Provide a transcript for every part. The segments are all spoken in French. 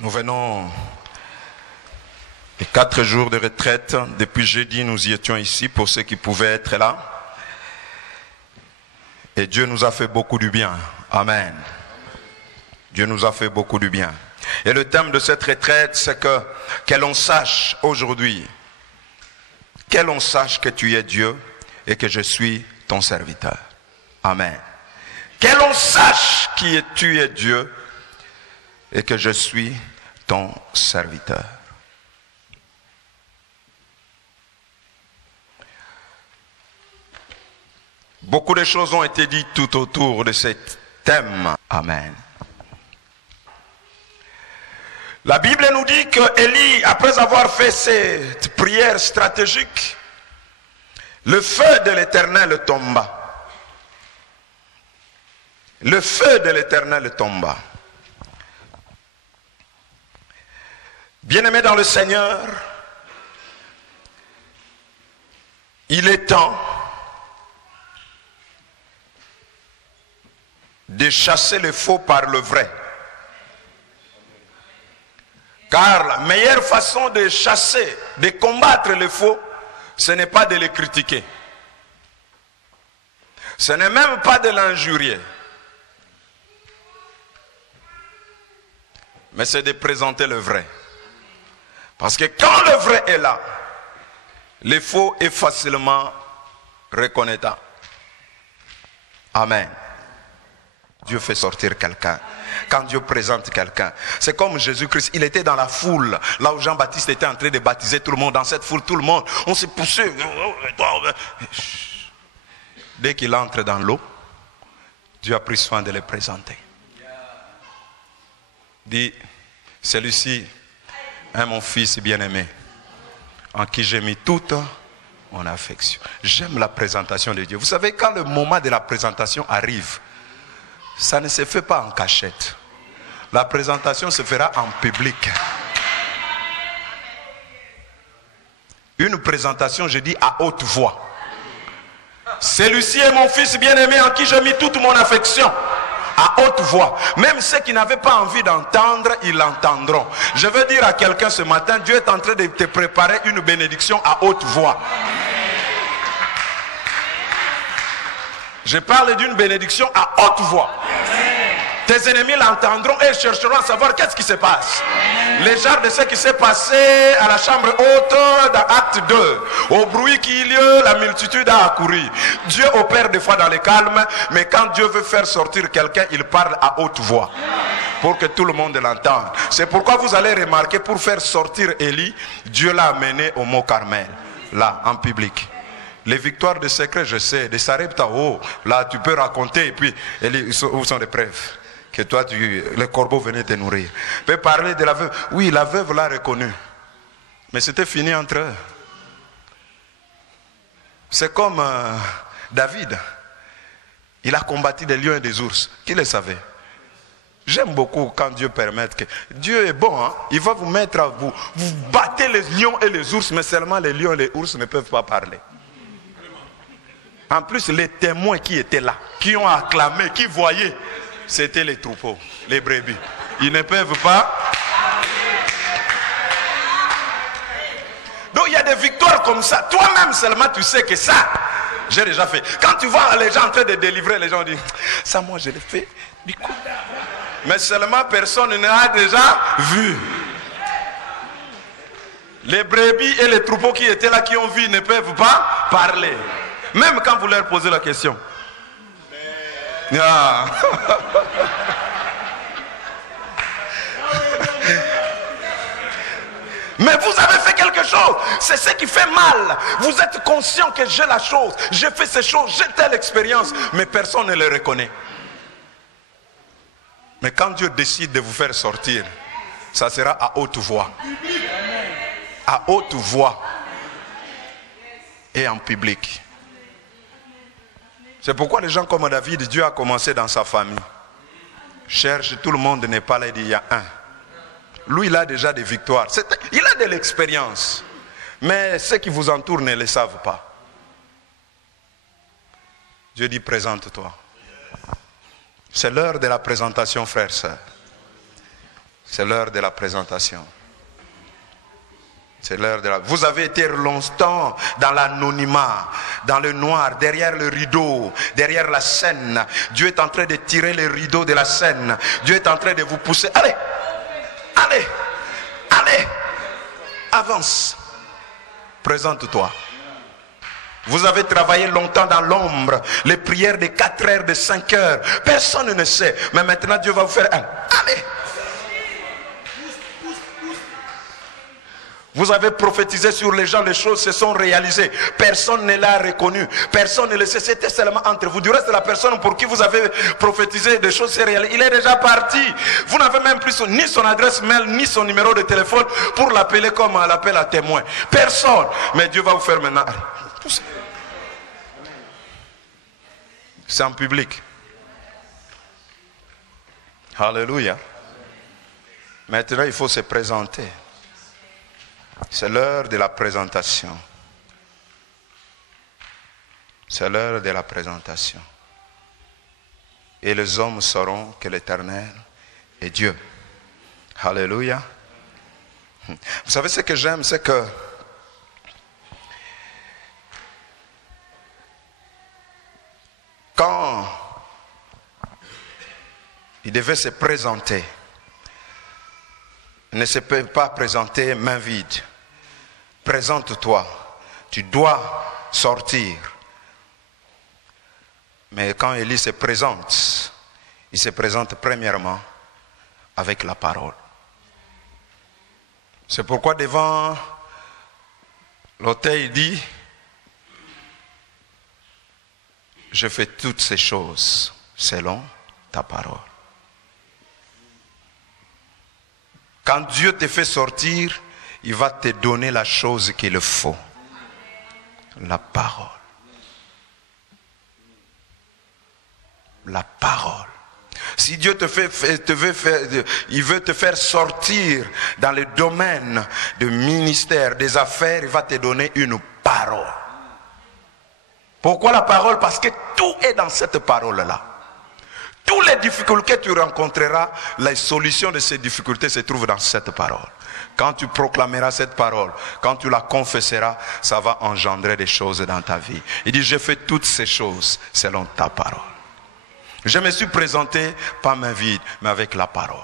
Nous venons de 4 jours de retraite. Depuis jeudi, nous y étions ici pour ceux qui pouvaient être là. Et Dieu nous a fait beaucoup du bien. Amen. Dieu nous a fait beaucoup du bien. Et le thème de cette retraite, c'est que l'on sache aujourd'hui, que l'on sache que tu es Dieu et que je suis ton serviteur. Amen. Que l'on sache qui tu es Dieu et que je suis ton serviteur. Beaucoup de choses ont été dites tout autour de ce thème. Amen. La Bible nous dit que Élie, après avoir fait cette prière stratégique, le feu de l'Éternel tomba. Le feu de l'Éternel tomba. Bien-aimés dans le Seigneur, il est temps de chasser le faux par le vrai. Car la meilleure façon de chasser, de combattre le faux, ce n'est pas de le critiquer. Ce n'est même pas de l'injurier. Mais c'est de présenter le vrai. Parce que quand le vrai est là, le faux est facilement reconnaissable. Amen. Dieu fait sortir quelqu'un. Quand Dieu présente quelqu'un, c'est comme Jésus-Christ, il était dans la foule, là où Jean-Baptiste était en train de baptiser tout le monde. Dans cette foule, tout le monde, on s'est poussé. Dès qu'il entre dans l'eau, Dieu a pris soin de le présenter. Dit, celui-ci est mon fils bien-aimé, en qui j'ai mis toute mon affection. J'aime la présentation de Dieu. Vous savez, quand le moment de la présentation arrive, ça ne se fait pas en cachette. La présentation se fera en public. Une présentation, je dis à haute voix. Celui-ci est mon fils bien-aimé en qui j'ai mis toute mon affection. À haute voix. Même ceux qui n'avaient pas envie d'entendre, ils l'entendront. Je veux dire à quelqu'un ce matin, Dieu est en train de te préparer une bénédiction à haute voix. Je parle d'une bénédiction à haute voix. Tes ennemis l'entendront et chercheront à savoir qu'est-ce qui se passe. Les genres de ce qui s'est passé à la chambre haute dans Acte 2. Au bruit qu'il y a, la multitude a accouru. Dieu opère des fois dans le calme, mais quand Dieu veut faire sortir quelqu'un, il parle à haute voix. Pour que tout le monde l'entende. C'est pourquoi vous allez remarquer, pour faire sortir Élie, Dieu l'a amené au mont Carmel. Là, en public. Les victoires de secret, je sais, de Sarepta, oh, là tu peux raconter, et puis, où sont les preuves? Que toi, le corbeau venait te nourrir. Tu peux parler de la veuve. Oui, la veuve l'a reconnu. Mais c'était fini entre eux. C'est comme David. Il a combattu des lions et des ours. Qui le savait? J'aime beaucoup quand Dieu permet que... Dieu est bon, hein? Il va vous mettre à vous. Vous battez les lions et les ours, mais seulement les lions et les ours ne peuvent pas parler. En plus, les témoins qui étaient là, qui ont acclamé, qui voyaient, c'était les troupeaux, les brebis. Ils ne peuvent pas. Donc il y a des victoires comme ça. Toi-même seulement tu sais que ça, j'ai déjà fait. Quand tu vois les gens en train de délivrer, les gens disent, ça moi je l'ai fait. Mais seulement personne n'a déjà vu. Les brebis et les troupeaux qui étaient là, qui ont vu, ne peuvent pas parler. Même quand vous leur posez la question. Ah. Mais vous avez fait quelque chose. C'est ce qui fait mal. Vous êtes conscient que j'ai la chose. J'ai fait ces choses. J'ai telle expérience. Mais personne ne le reconnaît. Mais quand Dieu décide de vous faire sortir, ça sera à haute voix. À haute voix. Et en public. C'est pourquoi les gens comme David, Dieu a commencé dans sa famille. Cherche, tout le monde n'est pas là, il dit il y a un. Lui, il a déjà des victoires. Il a de l'expérience. Mais ceux qui vous entourent ne le savent pas. Dieu dit présente-toi. C'est l'heure de la présentation, frères, sœurs. C'est l'heure de la présentation. C'est l'heure de la... Vous avez été longtemps dans l'anonymat, dans le noir, derrière le rideau, derrière la scène. Dieu est en train de tirer les rideaux de la scène. Dieu est en train de vous pousser. Allez, allez, allez, avance. Présente-toi. Vous avez travaillé longtemps dans l'ombre, les prières de 4 heures, de 5 heures. Personne ne sait. Mais maintenant, Dieu va vous faire un. Allez. Vous avez prophétisé sur les gens, les choses se sont réalisées. Personne ne l'a reconnu. Personne ne le sait. C'était seulement entre vous. Du reste, la personne pour qui vous avez prophétisé des choses s'est réalisées. Il est déjà parti. Vous n'avez même plus ni son adresse mail, ni son numéro de téléphone pour l'appeler comme on l'appelle à témoin. Personne. Mais Dieu va vous faire maintenant. C'est en public. Alléluia. Maintenant, il faut se présenter. C'est l'heure de la présentation. C'est l'heure de la présentation. Et les hommes sauront que l'Éternel est Dieu. Alléluia. Vous savez ce que j'aime, c'est que quand il devait se présenter, il ne se peut pas présenter main vide. Présente-toi. Tu dois sortir. Mais quand Élie se présente, il se présente premièrement avec la parole. C'est pourquoi devant l'autel, il dit, je fais toutes ces choses selon ta parole. Quand Dieu te fait sortir, il va te donner la chose qu'il faut. La parole. La parole. Si Dieu il veut te faire sortir dans le domaine du ministère, des affaires, il va te donner une parole. Pourquoi la parole? Parce que tout est dans cette parole-là. Toutes les difficultés que tu rencontreras, les solutions de ces difficultés se trouvent dans cette parole. Quand tu proclameras cette parole, quand tu la confesseras, ça va engendrer des choses dans ta vie. Il dit, je fais toutes ces choses selon ta parole. Je me suis présenté pas main vide, mais avec la parole.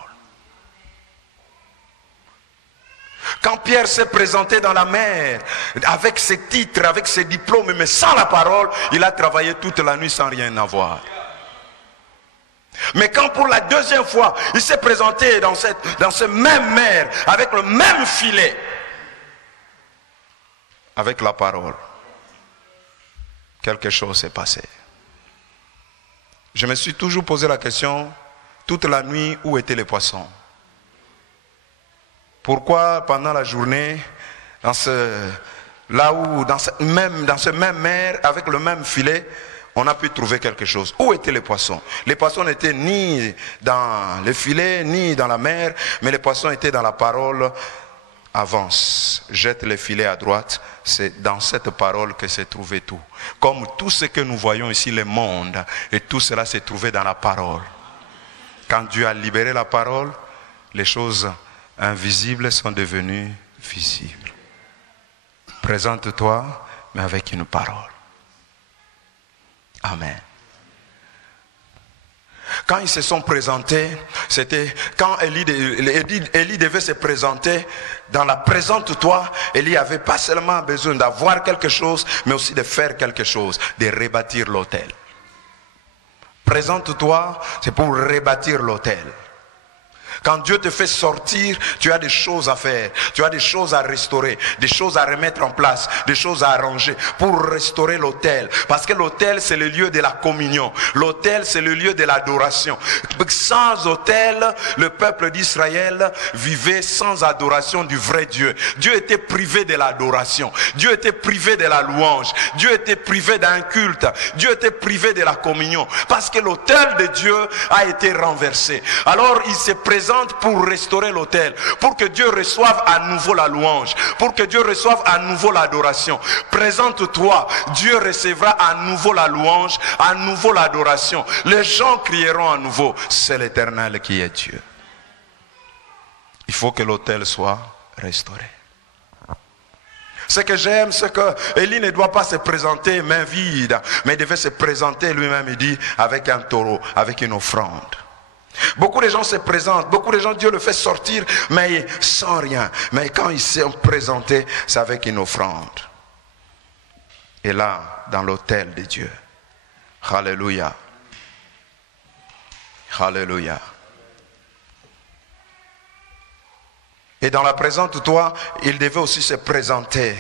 Quand Pierre s'est présenté dans la mer, avec ses titres, avec ses diplômes, mais sans la parole, il a travaillé toute la nuit sans rien avoir. Mais quand pour la deuxième fois, il s'est présenté dans ce même mer, avec le même filet, avec la parole, quelque chose s'est passé. Je me suis toujours posé la question, toute la nuit, où étaient les poissons? Pourquoi pendant la journée, dans ce même mer, avec le même filet, on a pu trouver quelque chose? Où étaient les poissons? Les poissons n'étaient ni dans le filet, ni dans la mer, mais les poissons étaient dans la parole. Avance, jette les filets à droite. C'est dans cette parole que s'est trouvé tout. Comme tout ce que nous voyons ici, le monde, et tout cela s'est trouvé dans la parole. Quand Dieu a libéré la parole, les choses invisibles sont devenues visibles. Présente-toi, mais avec une parole. Amen. Quand ils se sont présentés, c'était quand Élie devait se présenter dans la présente-toi. Élie n'avait pas seulement besoin d'avoir quelque chose, mais aussi de faire quelque chose, de rebâtir l'autel. Présente-toi, c'est pour rebâtir l'autel. Quand Dieu te fait sortir, tu as des choses à faire, tu as des choses à restaurer, des choses à remettre en place, des choses à arranger pour restaurer l'autel. Parce que l'autel, c'est le lieu de la communion. L'autel, c'est le lieu de l'adoration. Sans autel, le peuple d'Israël vivait sans adoration du vrai Dieu. Dieu était privé de l'adoration. Dieu était privé de la louange. Dieu était privé d'un culte. Dieu était privé de la communion. Parce que l'autel de Dieu a été renversé. Alors, il se présente pour restaurer l'autel, pour que Dieu reçoive à nouveau la louange, pour que Dieu reçoive à nouveau l'adoration. Présente-toi, Dieu recevra à nouveau la louange, à nouveau l'adoration. Les gens crieront à nouveau, c'est l'Éternel qui est Dieu. faut que l'autel soit restauré. Ce que j'aime, c'est que Élie ne doit pas se présenter main vide, mais il devait se présenter lui-même, il dit, avec un taureau, avec une offrande. Beaucoup de gens se présentent, beaucoup de gens, Dieu le fait sortir, mais sans rien. Mais quand ils sont présentés, c'est avec une offrande. Et là, dans l'autel de Dieu. Alléluia. Alléluia. Et dans la présence de toi, il devait aussi se présenter,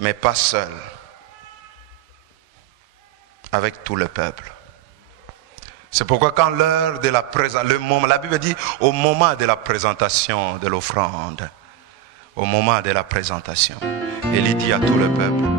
mais pas seul, avec tout le peuple. C'est pourquoi quand l'heure de la présentation, le moment, la Bible dit au moment de la présentation de l'offrande, au moment de la présentation, il dit à tout le peuple,